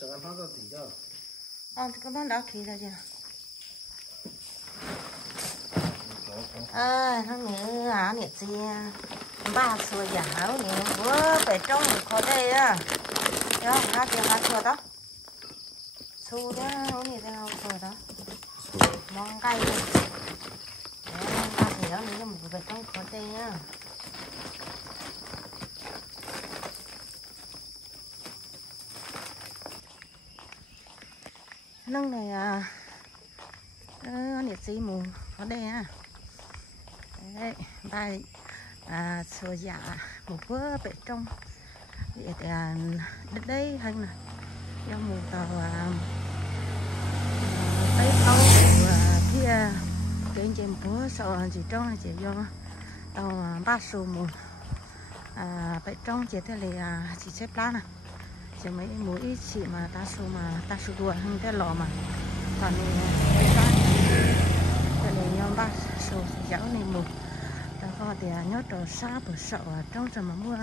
整个放到底下。这个放到起了去。nó nghĩ nè chi ba xưa giờ hảo nè bữa về trong có đây á đó hai tiền hai xưa đó xu đó nè đâu xưa đó món cây ba thì đó nè một về trong có đây á nâng này nè chi mù có đây á đấy ba xưa dạ một bữa về trong để đến đây hay là do mùa tàu tới tàu kia cái trên bữa sau chỉ trong là chỉ do tàu ba số mùa về trong chỉ thế là chỉ xếp lá này chỉ mấy mũi chỉ mà ta số đuổi hơn cái lò mà còn này nhau ba số giáo này mùa có thì nhớ trò xa bờ sợ trong giờ mà mua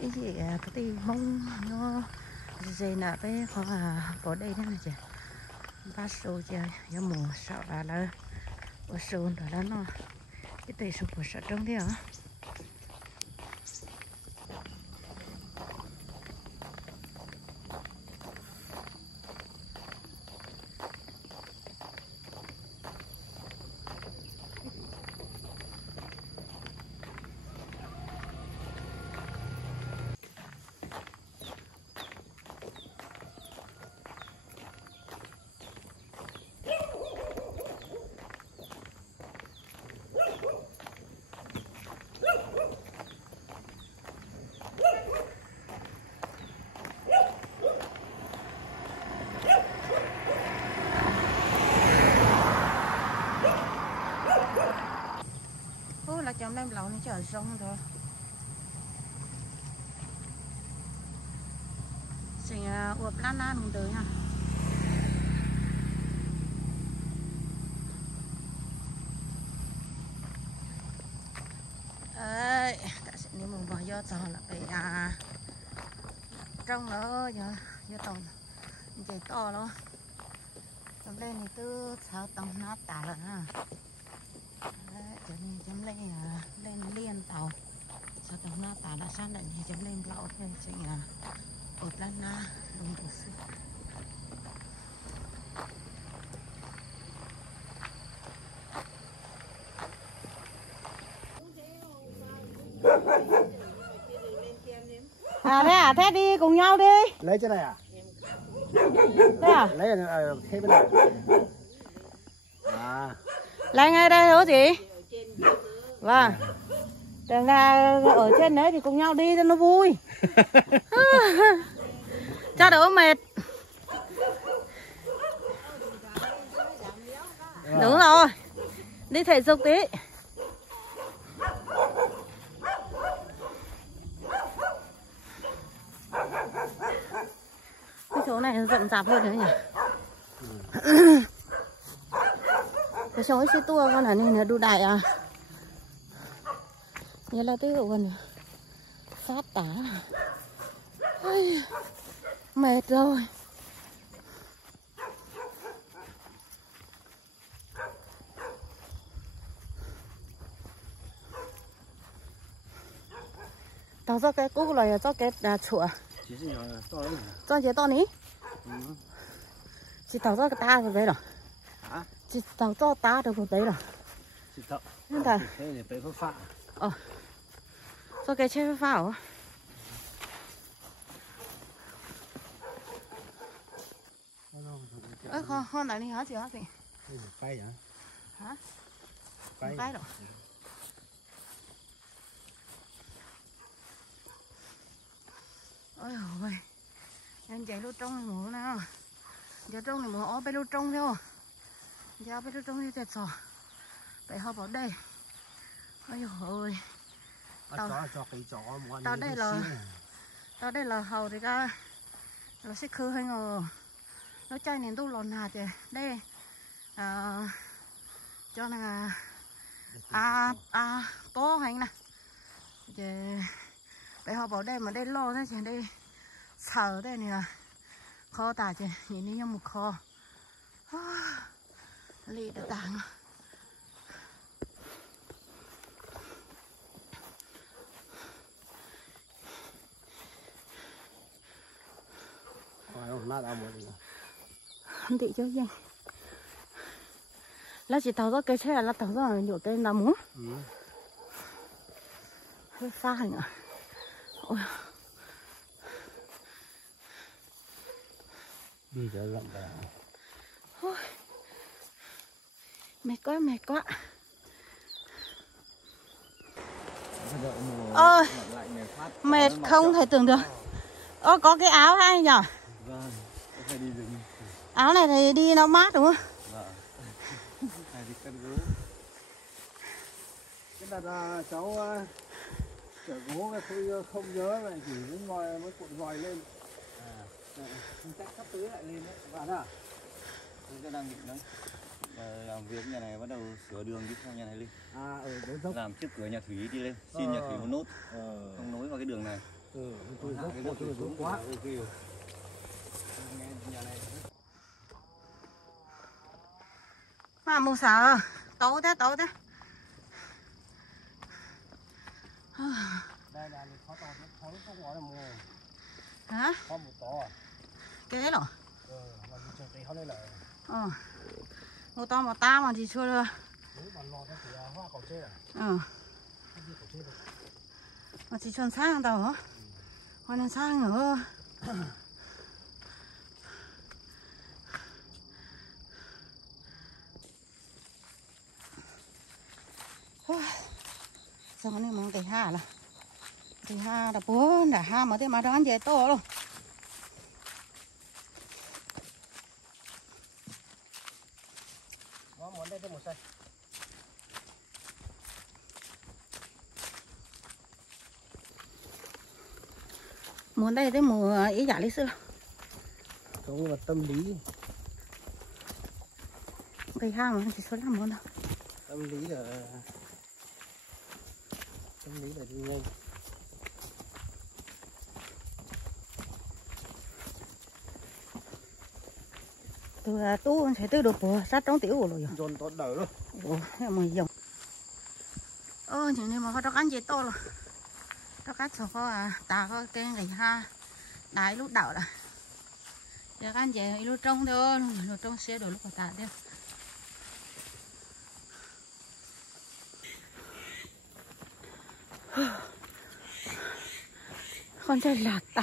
cái gì cái gì mông nó gì nè với có bỏ đây đó chị ba số chị nhớ mùa sợ là bờ số rồi đó nó cái tay số bờ sợ trong đấy hả là chồng đem lẩu này chở rong rồi xin uộp lan lan không tới nha đấy ta sẽ nếu mình vào do là phải trong đó do tổng chạy to đó chấm lên thì cứ 6 tầng nó tả rồi ha cho nên chấm lên liên tàu sau đó nó tả đã sát lệnh thì chấm lên lẩu thôi chứ ột lan na đúng được sự thế đi cùng nhau đi lấy cái này à thế à lấy thế bên này lấy ngay đây đó chị vâng đừng ở trên đấy thì cùng nhau đi cho nó vui cho đỡ mệt đúng rồi đi thể dục tí cái chỗ này rậm rạp hơn nữa nhỉ cái chỗ xe tua con là nên là đu đại à như là tới gần phát tả mệt rồi tao cho cái cúc này cho cái chùa cho chế to ní chỉ tao cho cái ta cái đấy rồi chỉ tao cho ta được một đấy rồi chỉ tao thế này phải pha cho cái chế pha hả con lại đi hả chị hả chị bay hả hả bay rồi ôi ôi em chạy lúc trong này mùa nào giờ trong này mùa ó bay lúc trong theo giờ bay lúc trong theo chật sò phải họp ở đây ôi ôi tao đây là hầu thì ra nó sẽ khơi hay ngờ nó chơi nên tôi lòn hạt vậy đây cho là to hành nè để họ bảo đây mà đây lo thế chị đây sờ đây này là kho tả chị nhìn đi như một kho lì đã tàng không thị cho gì là chỉ tàu ra cái xe là tàu ra nhiều cái nào muốn hơi xa nữa. Ôi. Đi cho lạnh cả. Mệt quá. Mệt không thể tưởng được. Có cái áo hay nhở? Vâng, phải đi rừng. Áo này thì đi nó mát đúng không? Vâng. Này thì cân gấu. Cái là cháu chở gỗ tôi không nhớ này chỉ mới cuộn ngòi lên. Chắc sắp tới lại lên đấy. Bạn à? Tôi đang định đấy. Làm việc nhà này bắt đầu sửa đường đi theo nhà này lên. Đúng dốc. Làm trước cửa nhà Thủy đi lên. Xin nhà Thủy một nốt. Không nối vào cái đường này. Tôi dốc quá. Mà mua sợ tối thế. Đây là khó to khó không gọi là mua. Hả? Khó một to à? Cái đấy rồi. Mà mình trồng tí khó lên lại. Một to một ta mà thì chưa được. Nếu mà lò thì hoa cầu chê à? Cái gì cầu chê được? Mà chỉ chuẩn sang tàu hả? Còn là sang nữa. Sao này mong cái hà là bố đã hà mà thế mà đoán về to luôn. Món đây một xay. Muốn đây tới mùa ý giả lý sư. Không mà tâm lý. Cái hà mà chỉ số làm món đâu. Tâm lý là đi nhanh. Tôi tu phải tôi được bộ sát trong tiểu rồi. Dồn tốt đỡ luôn. Ủa, mùi dùng. Chỉ nên mà có ăn gì to rồi. Nó cắt cho có ta có cái ngày ha đái lúc đảo là giờ ăn gì lúc trong thôi lúc trong xe đồ lúc của ta đi con trai lạc ta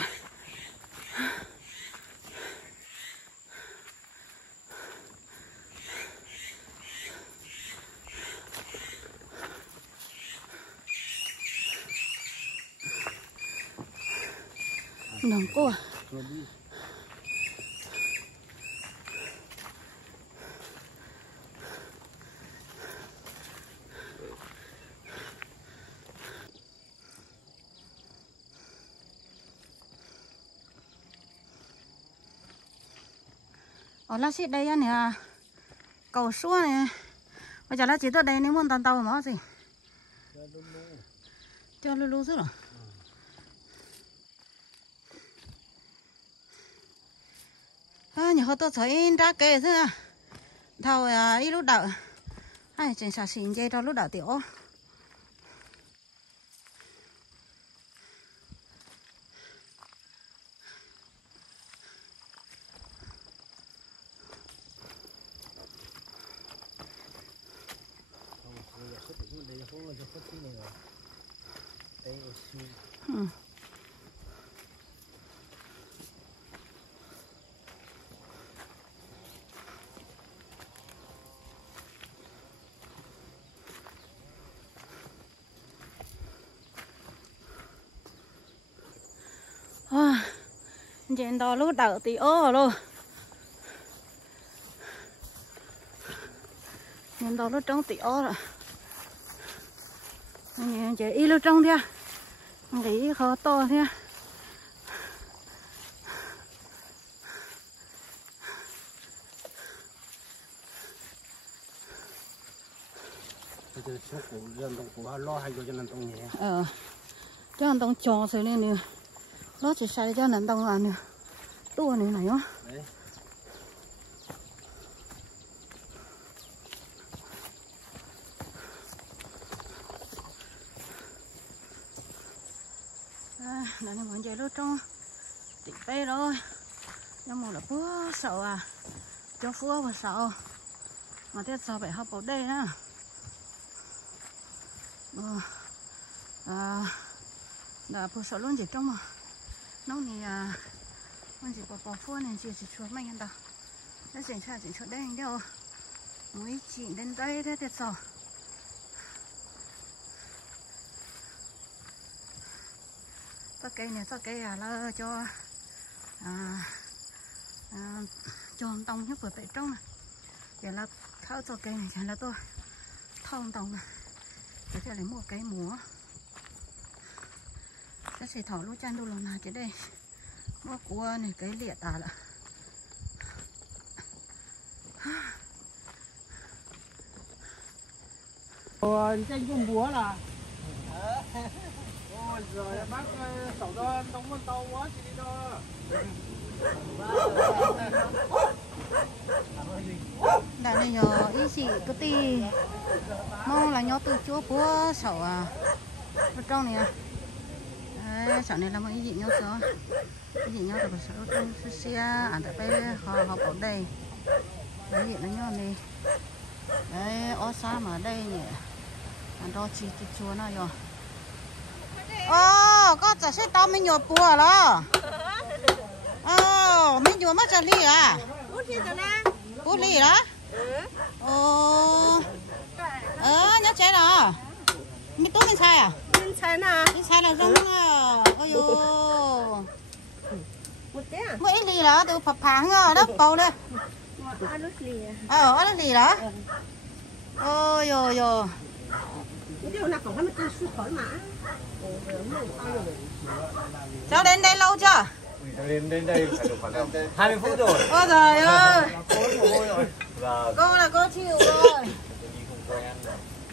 nóng quá ở là xịt đây nè cầu xua này bây giờ là chỉ tới đây nếu muốn tàu tàu mà gì cho lu chứ rồi nhiều tôi thấy ra kề thế à thầu ít lúc đậu hay chuyện xả xỉn dây cho lúc đậu tiểu trên đó lúc đậu tí ô luôn trên đó lúc trông tí ô rồi nhìn chị y lúc trông theo nghĩ khó to theo cái số cũ dân tông cũ lo hay cho nên tông nhẹ. cho nên tông tròn rồi nên nè nó chỉ sai cho nên tông là nè tua này này á. Là nó muốn chơi lúc trong tỉnh bay rồi nhưng mà là bữa sợ cho phua và sợ mà thế sao phải học ở đây nữa là bữa sợ luôn chỉ trong mà nó này mình chỉ bỏ phua này chỉ chuột mấy anh ta nó chỉ chuột đây đâu mới chỉ đến đây thế thì sao cây này là cho tông nhất vừa phải trong này giờ là tháo cho cây này là tôi thông tông này để cho lấy một cái múa cái sẽ thỏ lúa chăn đu lò nào cái đây mua cua này cái lịa tà là tranh con búa là ôi giời bác sầu đó đóng con tàu quá chị đi đó. đã này nhỏ ý chị cứ ti mong là nhỏ từ chúa búa sầu ở trong này đấy sầu này là một ý gì nhau sớm ý gì nhau từ sầu trong xe ăn tại đây họ ở đây đấy hiện nó nhau này đấy ở xa mà ở đây nhỉ ăn đó chỉ chúa nào rồi có chả sẽ tao mới nhột bùa đó mới nhột mất chả ly à bút ly đó nhớ trái đó mình tốt mình sai à mình sai là rong ôi yo mỗi ly đó từ phập phẳng đó bầu đây ăn nước lì đó ôi yo điều nào cũng phải cứ suốt khỏi mà. Cháu đến đây lâu chưa? Đến đây phải được khoảng 20 phút rồi. Ôi trời ơi. Và Cô là cô chịu rồi.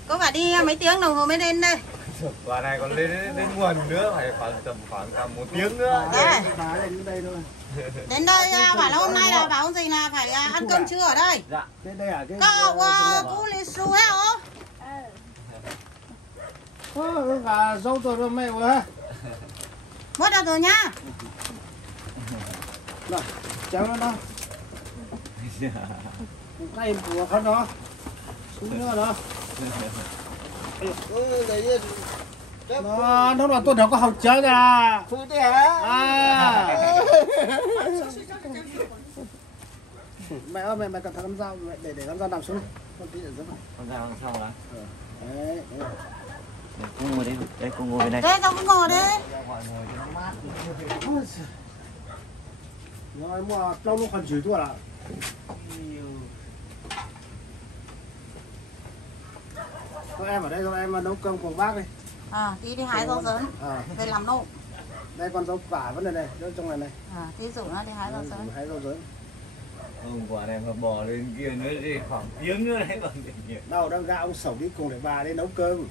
Cô phải đi mấy tiếng đồng hồ mới đến đây. Quả này còn lên đến nguồn nữa phải khoảng 1 tiếng nữa. Đến đây thôi. Đến đây bảo là hôm nay là bảo gì là phải ăn cơm trưa ở đây. Dạ. Đến đây à? Cậu cô lấy su hết không? Gà dâu tôi rồi mẹ ơi. Mất đâu rồi nhá. Rồi, cháu nó đó. Cái bùa con đó. Xuống nữa đó. Nó là tôi đâu có học chơi à. Phu thế hả? Mẹ ơi mẹ cẩn thận con dao để con dao nằm xuống. Con tí để giúp. Con dao đằng sau hả? Đấy. Cô ngồi đây, đây cô ngồi bên đây. Đây tao cũng ngồi đi. Rồi mà lâu nó còn chửi tôi là. Thôi em ở đây rồi em nấu cơm cùng bác đi. Tí đi hái rau dớn. Về làm nộm. Đây con rau quả vẫn này trong này này. Tí rủ nó đi hái rau dớn. Hái rau dớn. Quả này mà bò lên kia nữa thì khoảng tiếng nữa đấy còn nhiều. Đâu đang gạo ông Sẩu đi cùng để bà đi nấu cơm.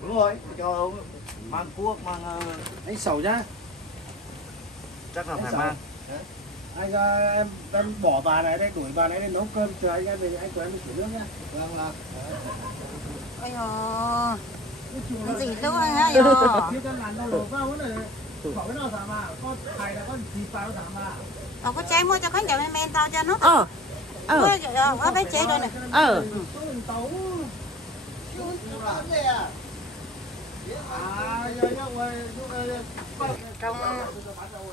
Đúng rồi, cho ông mang cuốc mang anh Sẩu nhá. Chắc là phải mang. Em bỏ bà này đây, đuổi bà này đi nấu cơm chờ anh em về anh của em đi nước nhá. Vâng vâng. Ôi dồi. Cái gì đâu anh hả dồi. Chứ con làm đâu đổ vào này. Khỏi nào giảm à, con thầy là con thịt vào giảm à. Có trái mua cho khách nhà men tao cho nó. Có cái chế đây này. Trong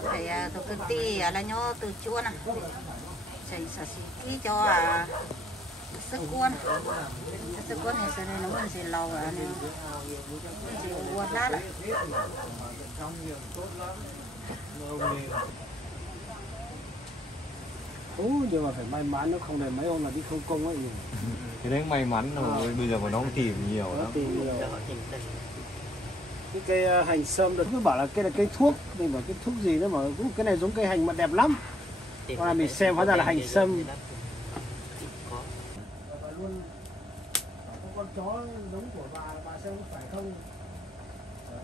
phải từ công ty là nhô từ chua nè. Chạy xả xí cho sức cuốn. Sức cuốn này sẽ nó mình sẽ lầu này. Sẽ buồn ra lại. Nhưng mà phải may mắn nó không để mấy ông là đi không công ấy. Cái đấy may mắn rồi, bây giờ mà nó tìm nhiều lắm. Cái cây hành sâm được cứ bảo là cây là cây thuốc, mình bảo cái thuốc gì nữa mà cái này giống cây hành mà đẹp lắm. Còn là mình xem hóa ra là hành sâm. Con chó giống của bà xem có phải không?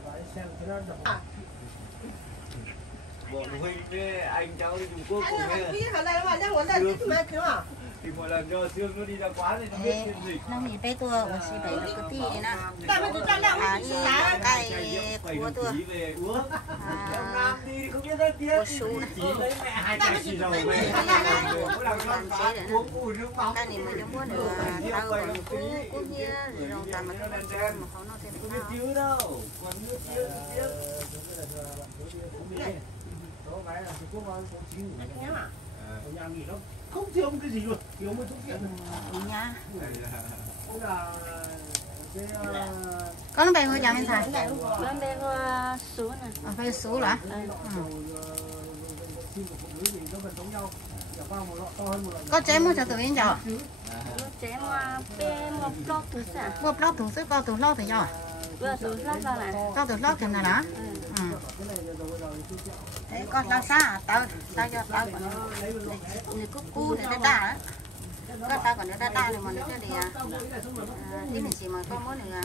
Bà ấy xem cho nó độc. Bọn huynh với anh cháu đi Trung Quốc cùng Anh với là biết hồi đây mà đang ngồi đây chứ mà kiểu à. thì mỗi lần cho Sương nó đi ra quán thì nó biết chuyện gì. nó nghỉ bé tua của chị bé là cái tí nè Tại mà tụi cho đâu à đi như xá. cái của tua về uống. Ông à Nam đi không biết nói tiếng. của su này Chỉ lấy mẹ hai cái xì dầu về. Mỗi lần con phá uống ui nước bóng. cái này mới giống muốn được tao còn cú nhia rồi tao mà nó không nó thêm Không tao biết chứ đâu. Còn nước chiếc Có cái là Trung Quốc có chín Nhá mà. ở nhà nghỉ lắm. Không thiếu cái gì luôn, thiếu một chút tiền. nha Cũng là cái có nó bay ngồi nhà mình xài Lên bên xuống này. phải số là sim của phụ nữ thì nó vẫn giống nhau. Chẳng qua một lọ to hơn một lọ. có chế mua cho tụi mình cho Nó chế bên một lót thứ sản. mua lót thủ sức có tụi lót thì cho Vừa thứ lót ra này. có tụi lót thì là đó Cái này rồi rồi tôi chẹo. thế con lao xa tao tao cho tao còn người cu thì đã đá có tao còn đã đá thì mà nó đi đi mình chỉ mà có món này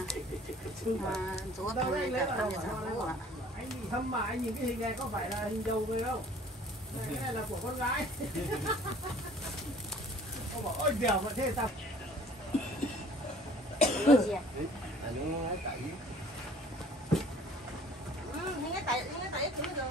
chúa tụi này cả con nhà cu à Anh nhìn thâm mà anh nhìn cái hình này có phải là hình dầu người đâu? Cái này là của con gái. Ông bảo ôi dẻo mà thế sao? Cái gì à? Những cái tại chúng rồi.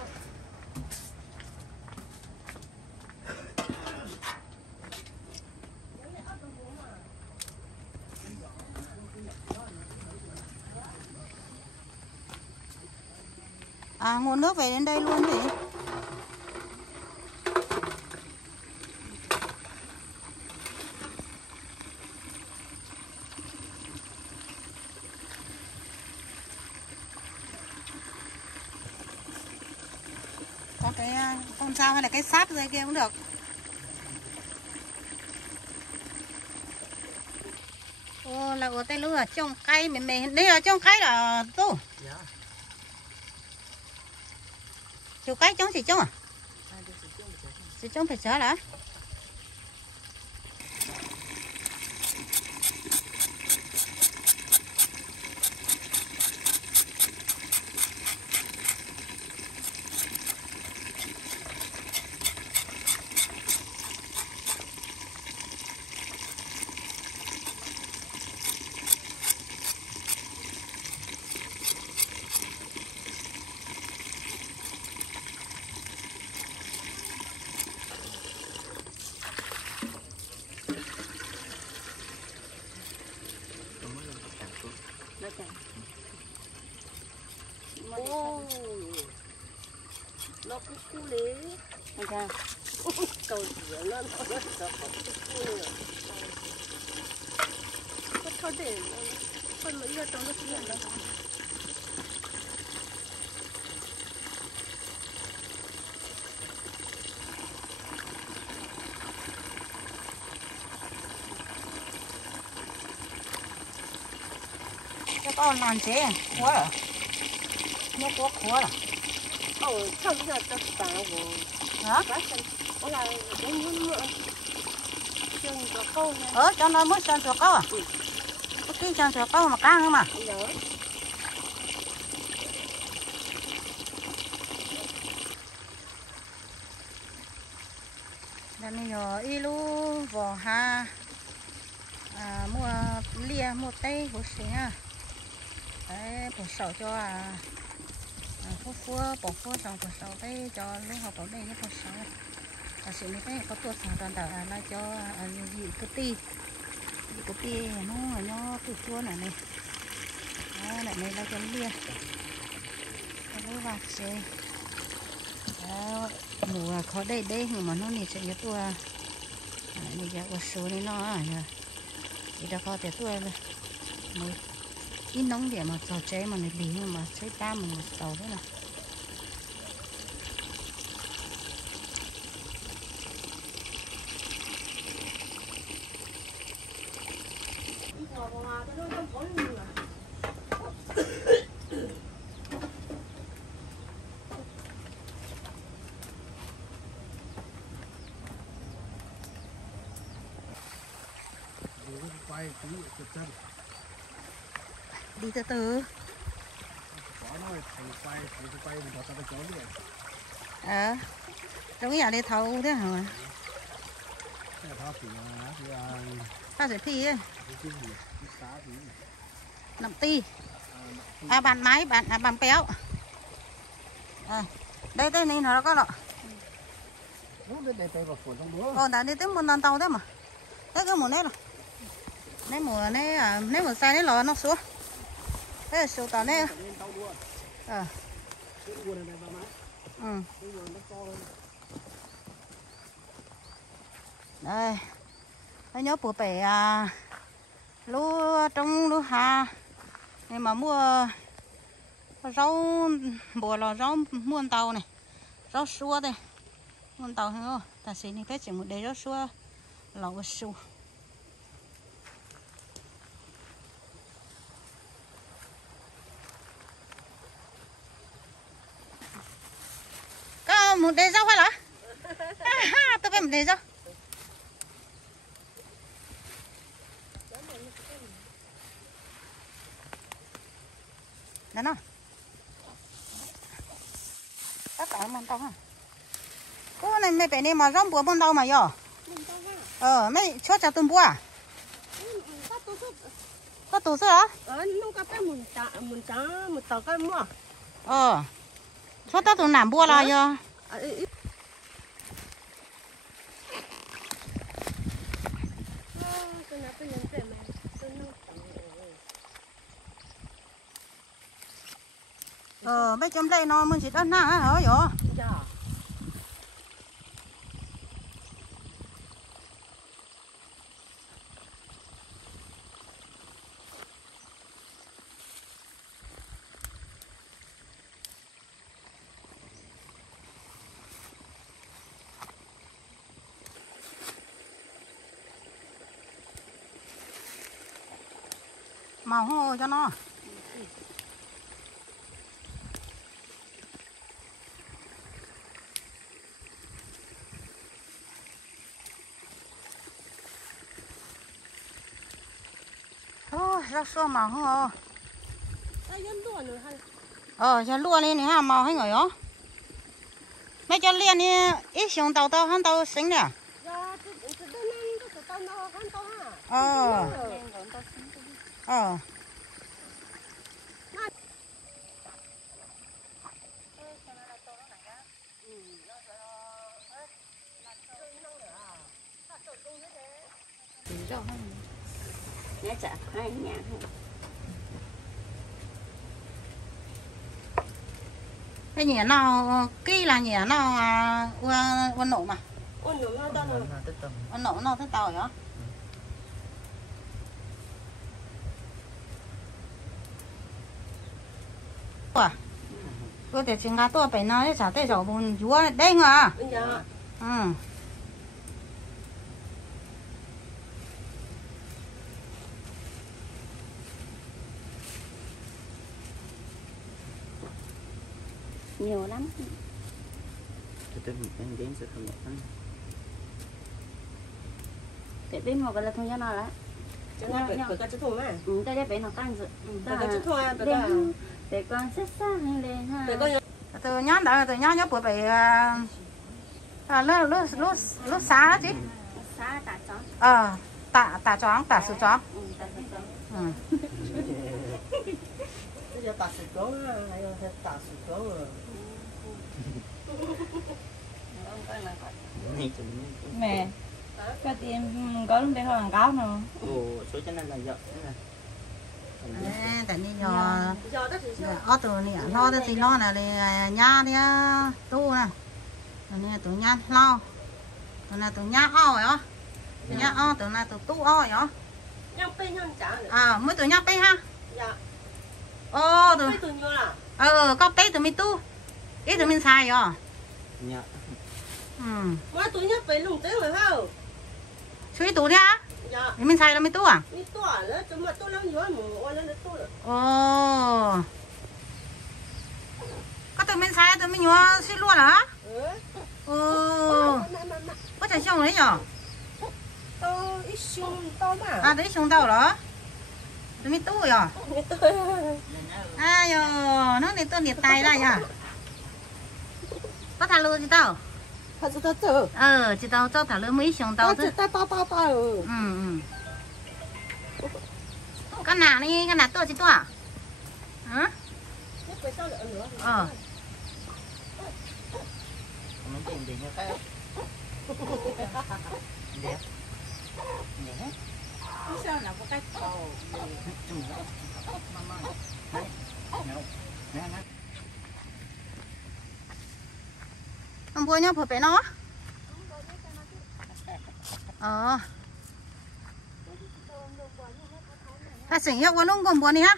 à nguồn nước về đến đây luôn thì có cái con dao hay là cái sáp dưới kia cũng được ô là ở tay lúa trồng cây mình đây là trồng cây là tu chiều cái trồng gì trồng à chỉ trồng phải xả đã Nó chẳng. Ô. Nó cứ cú lý. Làm sao? Cầu rửa nó sợ không cú lý. Có để con mấy giờ trong nó chỉ là đâu. cái con làm chế quá rồi nó có khó rồi Không giờ tao bảo của hả bác chân. Có là cái muốn mượn. Chân có câu này. cho nó mới chân chuột câu à có cái chân chuột câu mà căng không mà Nhớ. nên giờ ilu vỏ ha mua lia mua tây của xí ha đấy bỏ sầu cho phua bỏ phua xong bỏ sầu tây cho lúc học ở đây nó bỏ sầu và xí này cái có tuột sang toàn đảo là cho gì cái ti nó từ chua này này đó, lại này là cho lia cái vạt xí mùa khó đây nhưng mà nó này sẽ nhớ tua này giờ có số này nó thì đã có thể tua rồi ít nóng để mà trò chế mà này lý mà xây ta mà một tàu thế này quay tí chụp chân. Đi từ từ. Trong nhà đi thâu thế hả? Ta sẽ phi ấy. Nằm ti. À bàn máy, bàn béo. Đây đây này nó có lọ. Đã đi tới một lần tàu thế mà. Thế cái mùa này rồi. Này mùa này nếu mùa sai này lò nó xuống. Thế là số tàu này. Đây. Nó nhớ bữa bể lúa trong lúa hà. Nhưng mà mua rau bùa là rau muôn tàu này. Rau xua đây. Muôn tàu không? Ta sẽ đi tới chỉ một đầy rau xua lẩu xua. Có một đầy rau hay là? Tôi phải một đầy rau. Đó nó. Tất cả muôn tàu hả? Cô này mấy bé này mà rong bùa muôn tàu mà yo. Mấy cho tụi bùa à? Có tủ sữa hả? Nó có cái một tàu cái mua. Cho tao tụi làm bùa là yo. Mấy chấm đây nó mình chỉ đất na hả yo? Màu hồ cho nó. Rau xua màu hồ. Cho lúa lên này ha màu hay người đó. Mấy cho liền đi ít xuống tàu tao hắn tao xính nè. Nhá chả hai nhà. Cái nhỉ nó kỹ là nhỉ nó quân nổ mà. Quân nổ nó tao rồi. Quân nổ nó tới tàu hả? Tôi để chừng gà tôi phải nói chả tới rồi buồn chúa đây à. Nhiều lắm. Cái bên một cái là thông gia nào đấy. Cho nó phải cái chút thôi mà. Ta cho bên nó căng rồi. Cái chút thôi, để con xếp xa lên ha. Từ nhá đã từ nhá buổi bảy lúc xá chứ. Xá tả chó. Tả chó, tả sự chó. Bây giờ tả sự chó hay là tả sự chó rồi. Mẹ có tiền có lúc đây hoàng cáo nào. Số cho nên là dọn tại đi nhỏ ở từ nè lo tới thì lo là nhà đi tu nè nè tụi nhà lo tụi này tụi nhà o rồi tụi nhà o tụi này tụi tu o rồi Nhau pin hơn chả nữa. mới tụi nhà pay ha Dạ. tụi Pin tụi nhau là. có pay tụi mình tu ít tụi mình xài rồi dạ. Mới tụi nhá phải lùng tiếng rồi không? suy tụi đi á Dạ. thì mình xài là mình tu à Đi tỏa nữa, chúng mà tôi lắm nhiều mà oan lên tôi rồi. có tụi mình xài tụi mình nhớ suy luôn hả có chạy xong đấy nhở To ít xung to mà. đấy xong đâu đó tụi mi tu rồi ai yo nó này tôi nhiệt tay đây à có thằng luôn chứ tao他知道走， chị tao cho thằng luôn mấy xong tao 他 chứ 知道包包包。 cái nào đi cái nào tôi chứ tôi à hả Nó tìm tìm cho cái đẹp. Đẹp. Sao nào có cái cầu. không vui nhá phải bé nó ta sinh nhóc con lông cùng buồn đi ha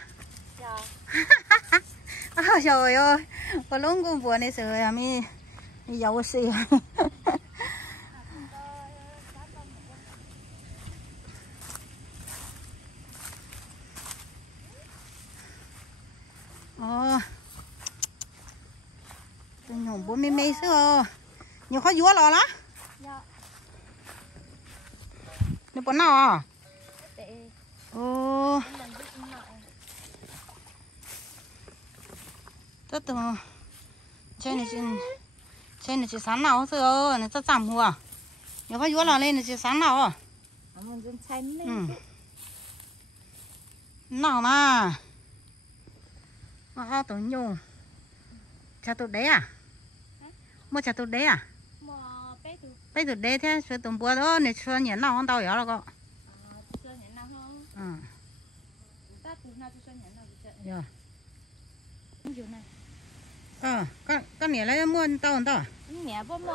trời ơi con lông cùng buồn đi rồi mi giàu xì tôi nhổm bố mê mê xưa nhiều khó dúa lò đó nó bún nào à rất từ trên này chỉ sáng nào xưa này rất giảm hùa nhiều khó dúa lò lên này chỉ sáng nào à nào mà tôi nhung chả tụt đấy à mua chả tụt đấy à bây giờ đấy thế số tụi bữa đó này số nhện nào không tao hiểu là có con nhện lấy mua tao không tao Nhẹ bố mà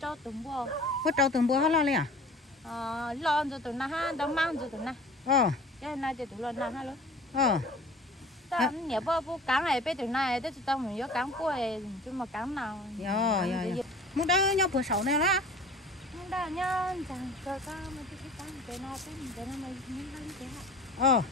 cho tụm bò. có trâu tụi bữa hết lo liền Lo cho tụi nó ha, đâu mang cho tụi nó. Cái này thì tụi lo nó ha luôn. Ta nhẹ bố cắn này bé tụi này, tới tụi tao mình vô cắn cuối, chứ mà cắn nào. muốn đó nhau bữa sầu này đó. Muốn đó nhá, chẳng cho tao mà cái cắn cái nào mà muốn ăn cái hả?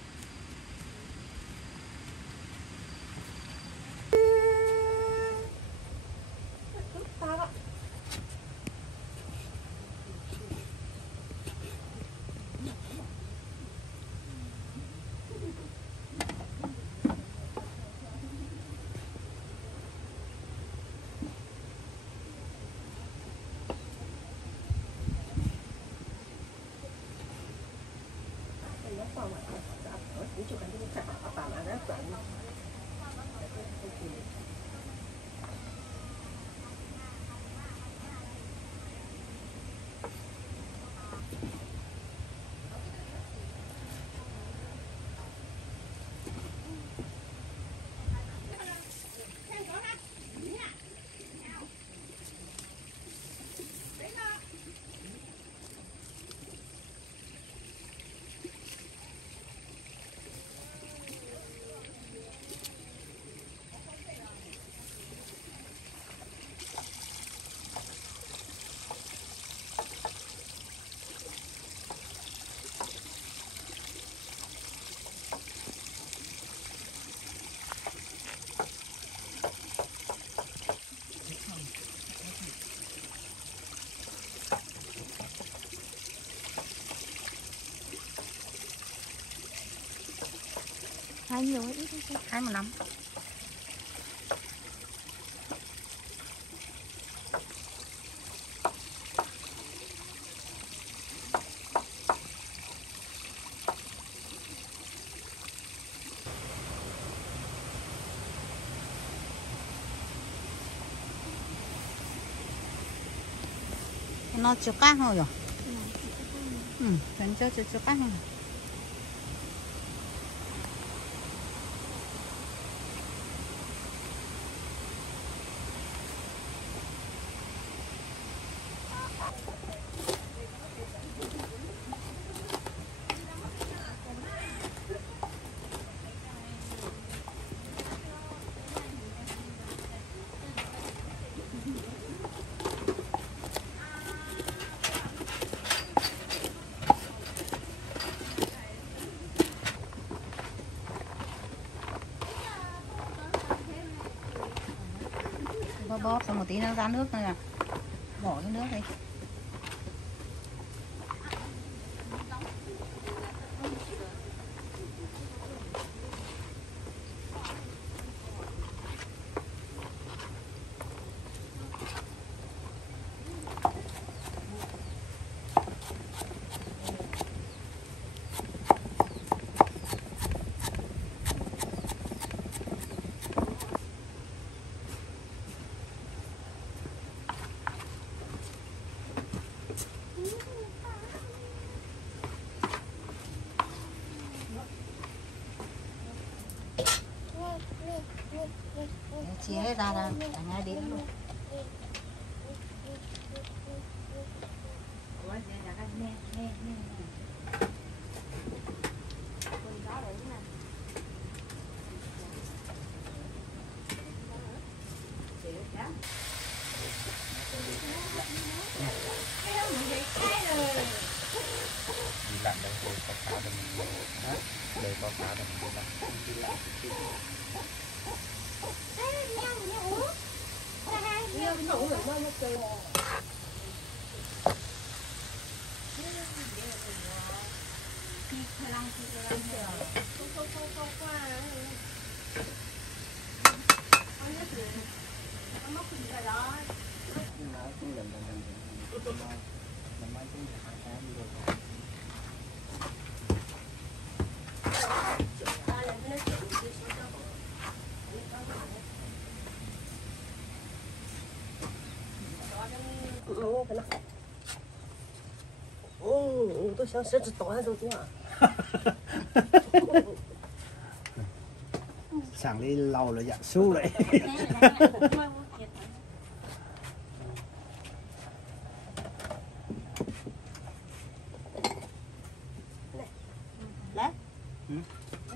Hai nhiều hay ít không? 25. Nó chưa cắt thôi rồi. Vẫn chưa cắt thôi. Bóp xong một tí nó ra nước thôi à, bỏ cái nước đi. chia ra là cả nhà điện luôn. Đi lặn đây cô có phá được mình đây có phá được mình lặn我都想伸只刀还是怎样？ Sáng đi lau là dạng su lại.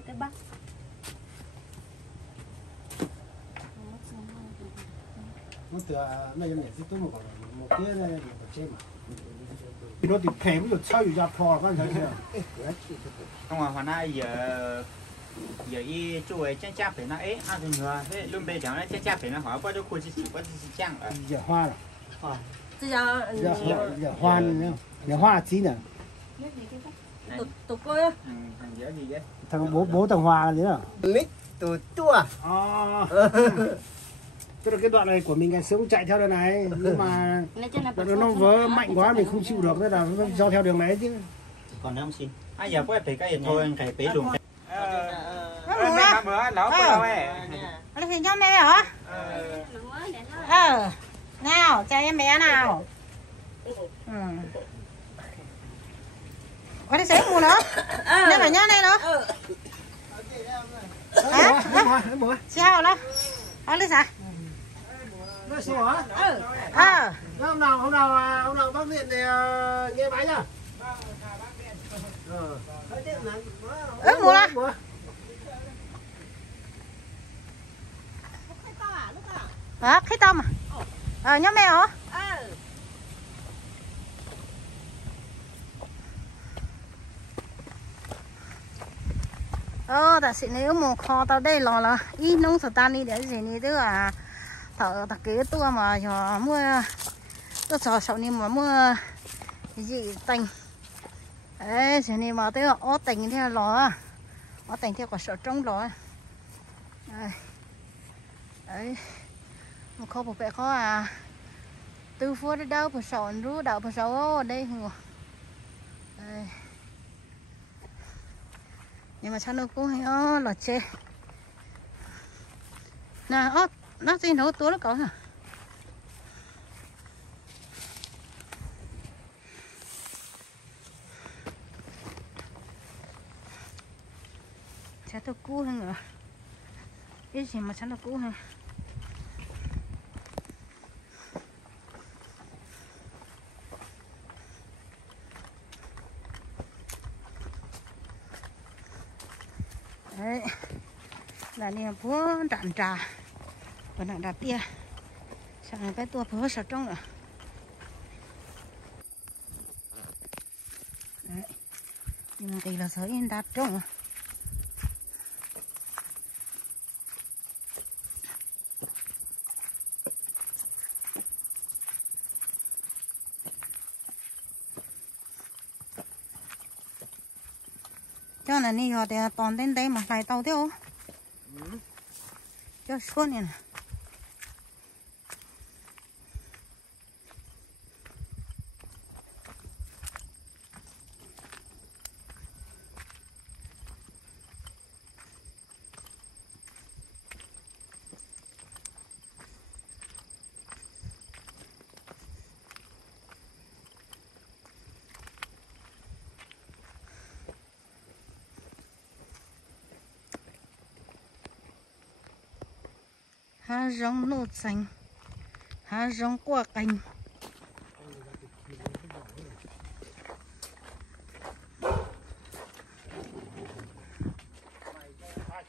Cái bát. Nó từ nó như này tôi một cái này một trên mà. Nó thì kém rồi sao giờ phò con thấy chưa? không mà hồi nay giờ y chuối chén cháp phải nó ấy ăn thì nhiều thế luôn bây giờ nó chén cháp phải nó hỏi bao nhiêu cô chỉ có chăng ở Giờ hoa rồi. 这家 Giờ hoa nữa. Giờ hoa chí nè. tổ coi á. thằng dở gì vậy Thằng bố thằng Hoa là thế nào? Mít tổ tua. Tức là cái đoạn này của mình ngày xưa cũng chạy theo đoạn này nhưng mà nó vớ mạnh quá mình không chịu được nên là nó do theo đường này chứ. còn đâu không xin giờ có phải cái thôi cái bể luồng Nó bữa lỡ có đâu ấy Lấy thì cho mẹ hả? Nào, cho em bé nào. Có đi xếp mua nữa. Nên phải nhớ này nữa. Hả? Sao đó? Có lý sao? Nó số hả? Hôm nào bác viện thì nghe máy nhá. Mua đó. Khách tôm à? Nhóm mèo hả? Ta sẽ nếu một kho tao đây là ít nông sản tan đi để gì này tức là thợ cái tua mà cho mua tôi sợ nên mà mua cái gì tành đấy gì này mà tức là ó tành theo lò ó tành theo quả sợ trong lò đấy một kho một vẻ kho từ phố đến đâu phải sợ rú đậu phải sợ ở đây đây nhưng mà sao nó cũng hay là chê nè nó gì nấu túa nó có hả sao tôi cú hơn rồi cái gì mà sao nó cú hơn đấy là niềm búa đạn trà và đạn đạp tia sang cái tua búa sọt trong rồi đấy nhưng mà thì là sợi in đạp trong rồi cho nên đi họ thì toàn đến đây mà lại tàu theo cho xuống này nè há rong nô xanh há rong qua canh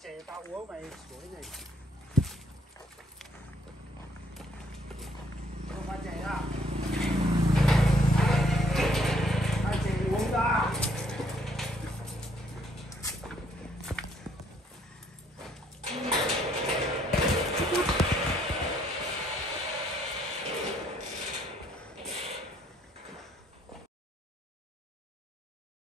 Chè tao uống mày suối này. Không pha chè à? Pha chè uống ra.